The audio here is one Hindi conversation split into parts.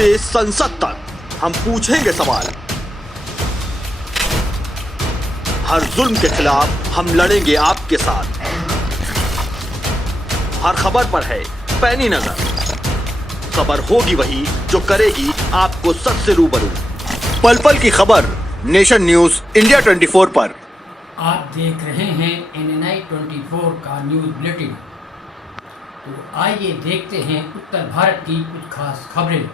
से संसद तक हम पूछेंगे सवाल। हर जुल्म के खिलाफ हम लड़ेंगे आपके साथ। हर खबर पर है पैनी नजर। खबर होगी वही जो करेगी आपको सच से रूबरू। पल पल की खबर नेशन न्यूज इंडिया 24 पर। आप देख रहे हैं NNI 24 का न्यूज बुलेटिन। तो आइए देखते हैं उत्तर भारत की कुछ खास खबरें।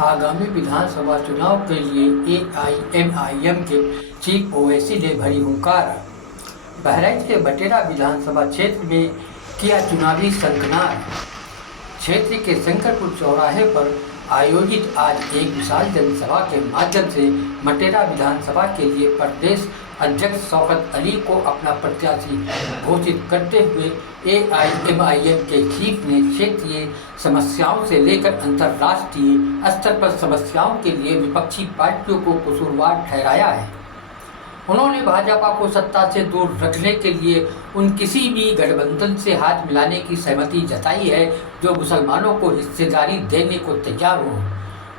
आगामी विधानसभा चुनाव के लिए AIMIM के चीफ ओवैसी ने भरी हुंकार। बहराइच के बटेरा विधानसभा क्षेत्र में किया चुनावी संकनार। क्षेत्र के शंकरपुर चौराहे पर आयोजित आज एक विशाल जनसभा के माध्यम से मटेरा विधानसभा के लिए प्रदेश अध्यक्ष शौकत अली को अपना प्रत्याशी घोषित करते हुए AIMIM के चीफ ने क्षेत्रीय समस्याओं से लेकर अंतर्राष्ट्रीय स्तर पर समस्याओं के लिए विपक्षी पार्टियों को कसूरवार ठहराया है। उन्होंने भाजपा को सत्ता से दूर रखने के लिए उन किसी भी गठबंधन से हाथ मिलाने की सहमति जताई है जो मुसलमानों को हिस्सेदारी देने को तैयार हो।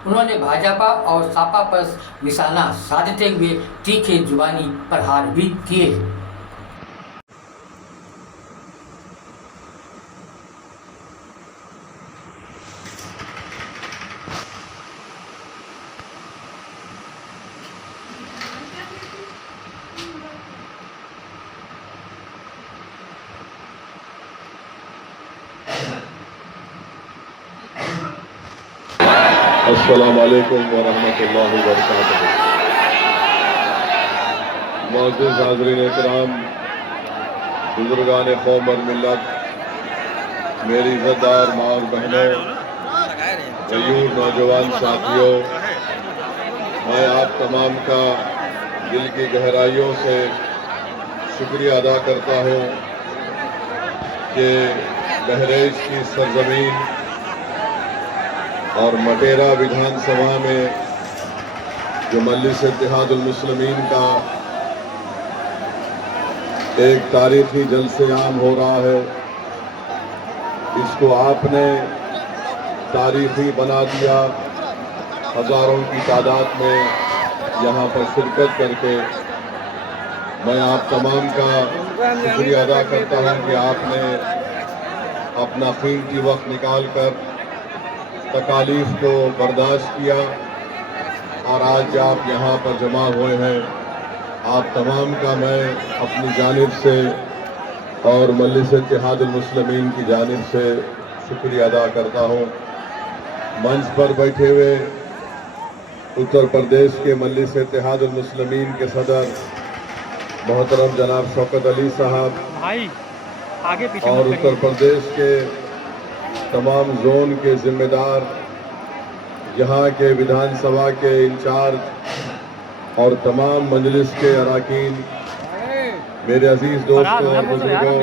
उन्होंने भाजपा और सपा पर निशाना साधते हुए तीखे जुबानी प्रहार भी किए। अस्सलामु अलैकुम व रहमतुल्लाहि व बरकातुहू। मौजूद हाज़रीन इकराम, बुजुर्गान कौम और मिल्लत, मेरी इज़्ज़तदार माँ और बहनों, गयूर नौजवान साथियों, मैं आप तमाम का दिल की गहराइयों से शुक्रिया अदा करता हूँ कि बहराइच की सरजमीन और मटेरा विधानसभा में जो मजलिस इत्तेहादुल मुस्लिमीन का एक तारीखी जलसे आम हो रहा है, इसको आपने तारीखी बना दिया। हज़ारों की तादाद में यहाँ पर शिरकत करके मैं आप तमाम का शुक्रिया अदा करता हूँ कि आपने अपना कीमती वक्त निकाल कर तकालीफ को बर्दाश्त किया और आज आप यहाँ पर जमा हुए हैं। आप तमाम का मैं अपनी जानिब से और मजलिस इत्तेहादुल मुस्लिमीन की जानिब से शुक्रिया अदा करता हूँ। मंच पर बैठे हुए उत्तर प्रदेश के मजलिस इत्तेहादुल मुस्लिमीन के सदर मोहतरम जनाब शौकत अली साहब और उत्तर प्रदेश के तमाम जोन के जिम्मेदार, यहाँ के विधानसभा के इंचार्ज और तमाम मजलिस के अरकान, मेरे अजीज दोस्तों और बुजुर्गों,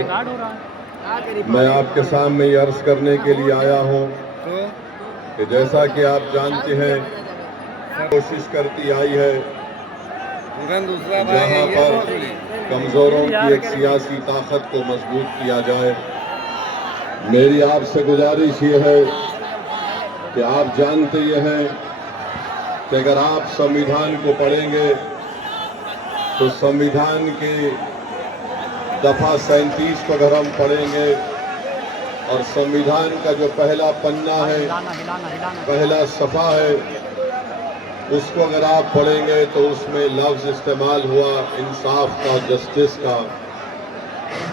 मैं आपके सामने ये अर्ज करने के लिए आया हूँ कि जैसा कि आप जानते हैं, कोशिश करती आई है जहाँ पर कमज़ोरों की एक सियासी ताकत को मजबूत किया जाए। मेरी आपसे गुजारिश ये है कि आप जानते ये हैं कि अगर आप संविधान को पढ़ेंगे तो संविधान की दफ़ा 37 को अगर हम पढ़ेंगे और संविधान का जो पहला पन्ना है, पहला सफ़ा है, उसको अगर आप पढ़ेंगे तो उसमें लफ्ज़ इस्तेमाल हुआ इंसाफ का, जस्टिस का।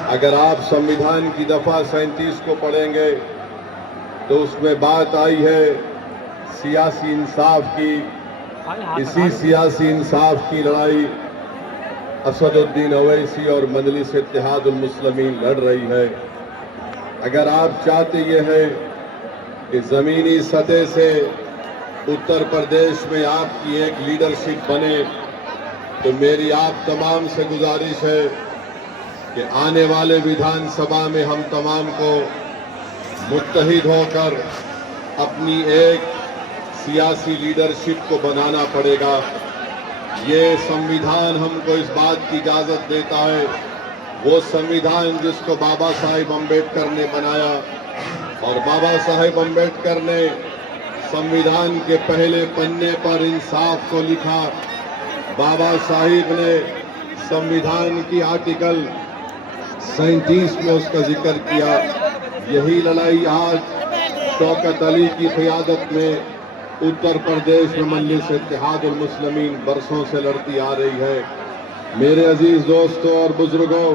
अगर आप संविधान की दफ़ा 37 को पढ़ेंगे तो उसमें बात आई है सियासी इंसाफ की। इसी सियासी इंसाफ की लड़ाई असदुद्दीन ओवैसी और मजलिस इत्तेहादुल मुस्लिमीन लड़ रही है। अगर आप चाहते ये हैं कि ज़मीनी सतह से उत्तर प्रदेश में आपकी एक लीडरशिप बने, तो मेरी आप तमाम से गुजारिश है कि आने वाले विधानसभा में हम तमाम को मुत्तहिद होकर अपनी एक सियासी लीडरशिप को बनाना पड़ेगा। ये संविधान हमको इस बात की इजाज़त देता है, वो संविधान जिसको बाबा साहिब अम्बेडकर ने बनाया, और बाबा साहेब अम्बेडकर ने संविधान के पहले पन्ने पर इंसाफ को लिखा। बाबा साहिब ने संविधान की आर्टिकल 37 में उसका जिक्र किया। यही लड़ाई आज शौकत अली की क़यादत में उत्तर प्रदेश में मजलिस इत्तेहादुल मुस्लिमीन बरसों से लड़ती आ रही है। मेरे अजीज दोस्तों और बुजुर्गों,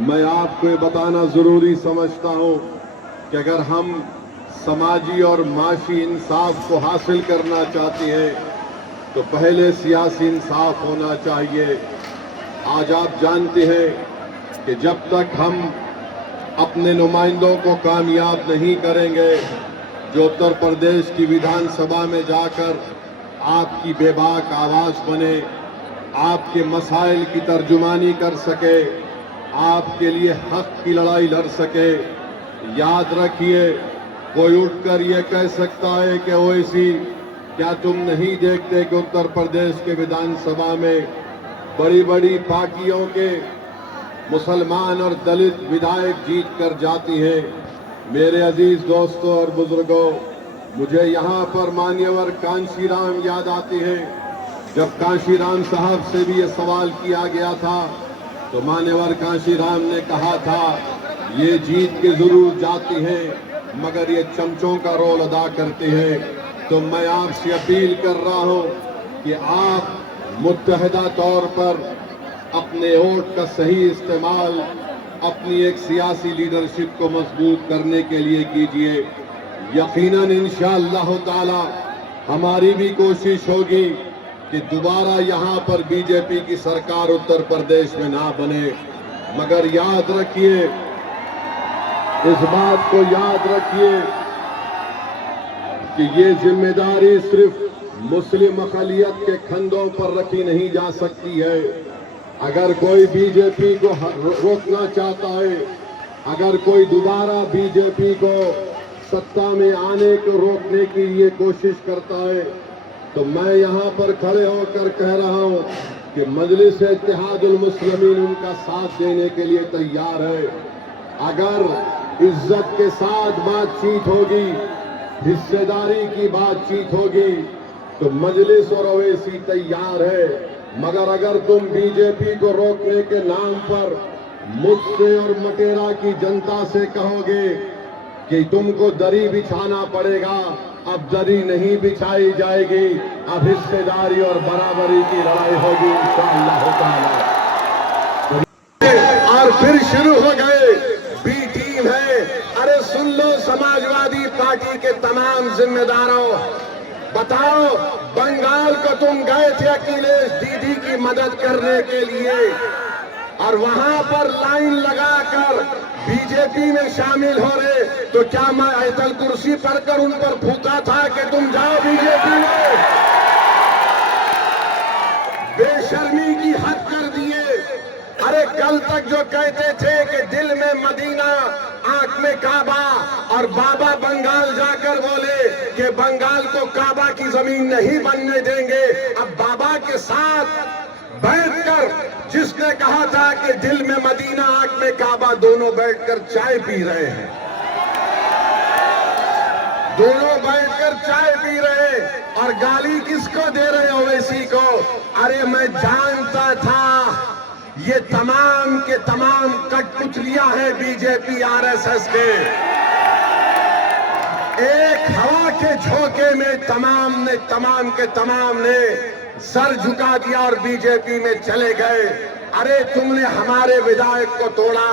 मैं आपको ये बताना जरूरी समझता हूँ कि अगर हम समाजी और माशी इंसाफ को हासिल करना चाहते हैं तो पहले सियासी इंसाफ होना चाहिए। आज आप जानते हैं कि जब तक हम अपने नुमाइंदों को कामयाब नहीं करेंगे जो उत्तर प्रदेश की विधानसभा में जाकर आपकी बेबाक आवाज बने, आपके मसाइल की तर्जुमानी कर सके, आपके लिए हक की लड़ाई लड़ सके, याद रखिए कोई उठकर ये कह सकता है कि ओवैसी क्या तुम नहीं देखते कि उत्तर प्रदेश के विधानसभा में बड़ी बड़ी पार्टियों के मुसलमान और दलित विधायक जीत कर जाती हैं। मेरे अजीज दोस्तों और बुजुर्गों, मुझे यहाँ पर मान्यवर कांशीराम याद आते हैं। जब कांशीराम साहब से भी ये सवाल किया गया था तो मान्यवर कांशीराम ने कहा था ये जीत के जरूर जाती हैं मगर ये चमचों का रोल अदा करते हैं। तो मैं आपसे अपील कर रहा हूँ कि आप मुत्तहिदा तौर पर अपने वोट का सही इस्तेमाल अपनी एक सियासी लीडरशिप को मजबूत करने के लिए कीजिए। यकीनन इंशाअल्लाह ताला हमारी भी कोशिश होगी कि दोबारा यहाँ पर बीजेपी की सरकार उत्तर प्रदेश में ना बने, मगर याद रखिए, इस बात को याद रखिए कि ये जिम्मेदारी सिर्फ मुस्लिम अक़लियत के कंधों पर रखी नहीं जा सकती है। अगर कोई बीजेपी को रोकना चाहता है, अगर कोई दोबारा बीजेपी को सत्ता में आने को रोकने की ये कोशिश करता है तो मैं यहाँ पर खड़े होकर कह रहा हूँ कि मजलिस इत्तेहादुल मुस्लिमीन उनका साथ देने के लिए तैयार है। अगर इज्जत के साथ बातचीत होगी, हिस्सेदारी की बातचीत होगी तो मजलिस और ओवैसी तैयार है। मगर अगर तुम बीजेपी को रोकने के नाम पर मुझसे और मटेरा की जनता से कहोगे कि तुमको दरी बिछाना पड़ेगा, अब दरी नहीं बिछाई जाएगी, अब हिस्सेदारी और बराबरी की लड़ाई होगी इंशाअल्लाह ताला। और फिर शुरू हो गए बी टीम है। अरे सुन लो समाजवादी पार्टी के तमाम जिम्मेदारों, बताओ बंगाल को तुम गए थे अखिलेश दीदी की मदद करने के लिए और वहां पर लाइन लगाकर बीजेपी में शामिल हो रहे, तो क्या मैं आयतल कुर्सी पढ़कर उन पर फूका था कि तुम जाओ बीजेपी में? बेशर्मी की हद कर दिए। अरे कल तक जो कहते थे कि दिल में मदीना आंख में काबा और बाबा बंगाल जाकर बोले कि बंगाल को काबा की जमीन नहीं बनने देंगे, अब बाबा के साथ बैठकर जिसने कहा था कि दिल में मदीना आंख में काबा, दोनों बैठकर चाय पी रहे हैं, दोनों बैठकर चाय पी रहे और गाली किसको दे रहे ओवैसी को? अरे मैं जानता था ये तमाम के तमाम कठपुतलियां हैं बीजेपी आरएसएस के। एक हवा के झोंके में तमाम के तमाम ने सर झुका दिया और बीजेपी में चले गए। अरे तुमने हमारे विधायक को तोड़ा,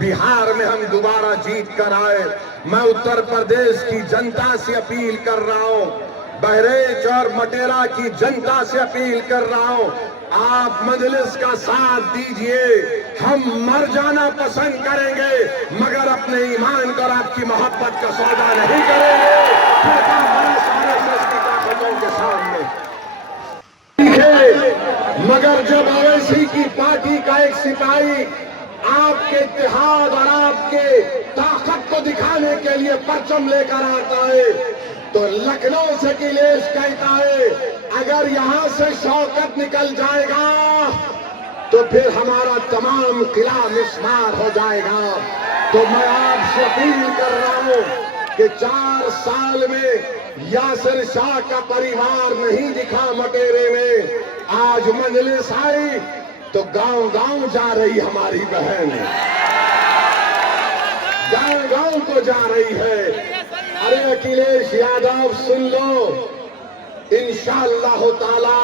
बिहार में हम दोबारा जीत कर आए। मैं उत्तर प्रदेश की जनता से अपील कर रहा हूं, बहरेच और मटेरा की जनता से अपील कर रहा हूं, आप मजलिस का साथ दीजिए। हम मर जाना पसंद करेंगे मगर अपने ईमान और आपकी मोहब्बत का सौदा नहीं करेंगे। के सामने मगर जब ओवैसी की पार्टी का एक सिपाही आपके इत्तेहाद और आपके ताकत को दिखाने के लिए परचम लेकर आता है तो लखनऊ से अखिलेश कहता है अगर यहां से शौकत निकल जाएगा तो फिर हमारा तमाम किला मिस्मार हो जाएगा। तो मैं आपसे अपील कर रहा हूं कि 4 साल में यासिर शाह का परिवार नहीं दिखा मटेरे में। आज मजलिस आई तो गांव गांव जा रही हमारी बहन, गांव गांव को जा रही है। अरे अखिलेश यादव सुन लो, इंशाअल्लाह ताला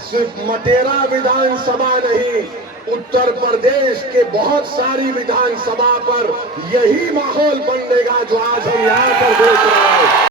सिर्फ मटेरा विधानसभा नहीं, उत्तर प्रदेश के बहुत सारी विधानसभा पर यही माहौल बनेगा जो आज हम यहाँ पर देख रहे हैं।